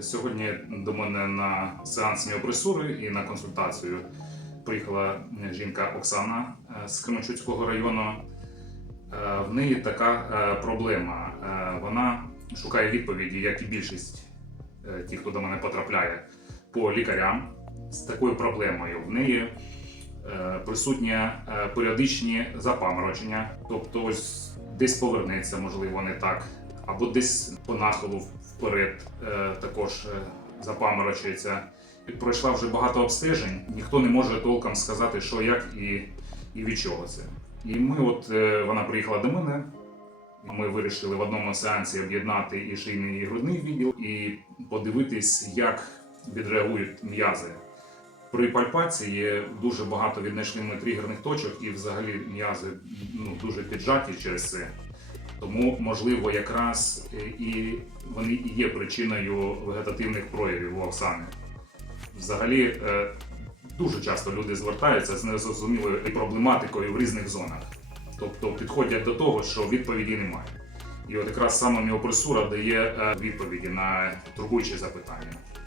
Сьогодні до мене на сеанс міопресури і на консультацію приїхала жінка Оксана е, з Кременчуцького району. Е, В неї така е, проблема. Е, Вона шукає відповіді, як і більшість е, тих, хто до мене потрапляє, по лікарям з такою проблемою. В неї е, присутні е, періодичні запаморочення, тобто ось десь повернеться, можливо, не так, або десь по нахилу вперед е, також е, запаморочується. І Пройшла вже багато обстежень, ніхто не може толком сказати, що як і, і від чого це. І ми, от е, вона приїхала до мене. Ми вирішили в одному сеансі об'єднати і шийний і грудний відділ, і подивитись, як відреагують м'язи. При пальпації дуже багато віднайшли ми тригерних точок, і взагалі м'язи ну, дуже піджаті через це. Тому, можливо, якраз е, і вони і є причиною вегетативних проявів у Оксани. Взагалі, е, дуже часто люди звертаються з незрозумілою проблематикою в різних зонах. Тобто підходять до того, що відповіді немає. І от якраз саме міопресура дає е, відповіді на турбуючі запитання.